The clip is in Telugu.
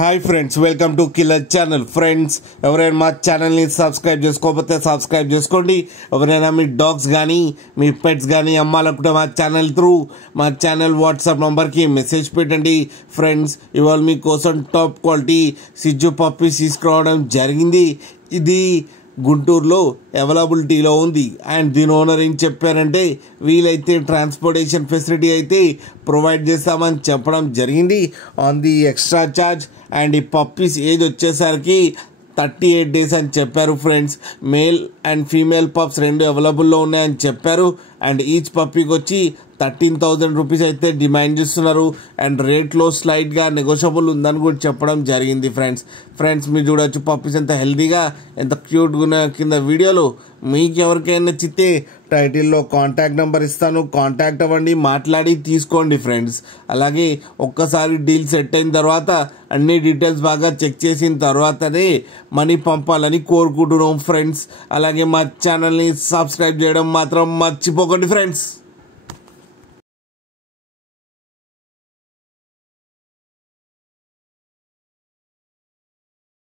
Hi friends, welcome to killer channel. Friends, ఎవరైనా మా ఛానల్ని సబ్స్క్రైబ్ చేసుకోకపోతే సబ్స్క్రైబ్ చేసుకోండి. ఎవరైనా మీ డాగ్స్ కానీ మీ పెట్స్ కానీ అమ్మాలనుకుంటే మా ఛానల్ త్రూ మా ఛానల్ వాట్సాప్ నెంబర్కి మెసేజ్ పెట్టండి. ఫ్రెండ్స్, ఇవాళ మీకోసం టాప్ క్వాలిటీ సిజ్జు పప్పీస్ తీసుకురావడం జరిగింది. ఇది గుంటూరులో అవైలబిలిటీలో ఉంది. అండ్ దీని ఓనర్ ఏం చెప్పారంటే వీలైతే ట్రాన్స్పోర్టేషన్ ఫెసిలిటీ అయితే ప్రొవైడ్ చేస్తామని చెప్పడం జరిగింది on the extra charge. And ఈ పప్పీస్ ఏజ్ వచ్చేసరికి 38 days అని చెప్పారు. Friends, male and female pups రెండు అవైలబుల్లో ఉన్నాయని చెప్పారు. అండ్ ఈచ్ పప్పీకి వచ్చి 13,000 రూపీస్ అయితే డిమాండ్ చేస్తున్నారు. అండ్ రేట్లో స్లైట్గా నెగోషియబుల్ ఉందని కూడా చెప్పడం జరిగింది. ఫ్రెండ్స్ మీరు చూడొచ్చు పప్పీస్ ఎంత హెల్తీగా ఎంత క్యూట్గా ఉన్న కింద వీడియోలో. మీకు ఎవరికైనా నచ్చితే టైటిల్లో కాంటాక్ట్ నెంబర్ ఇస్తాను, కాంటాక్ట్ అవ్వండి, మాట్లాడి తీసుకోండి. ఫ్రెండ్స్, అలాగే ఒక్కసారి డీల్ సెట్ అయిన తర్వాత అన్ని డీటెయిల్స్ బాగా చెక్ చేసిన తర్వాతనే మనీ పంపాలని కోరుకుంటున్నాం. ఫ్రెండ్స్, అలాగే మా ఛానల్ని సబ్స్క్రైబ్ చేయడం మాత్రం మర్చిపోకండి. ఫ్రెండ్స్.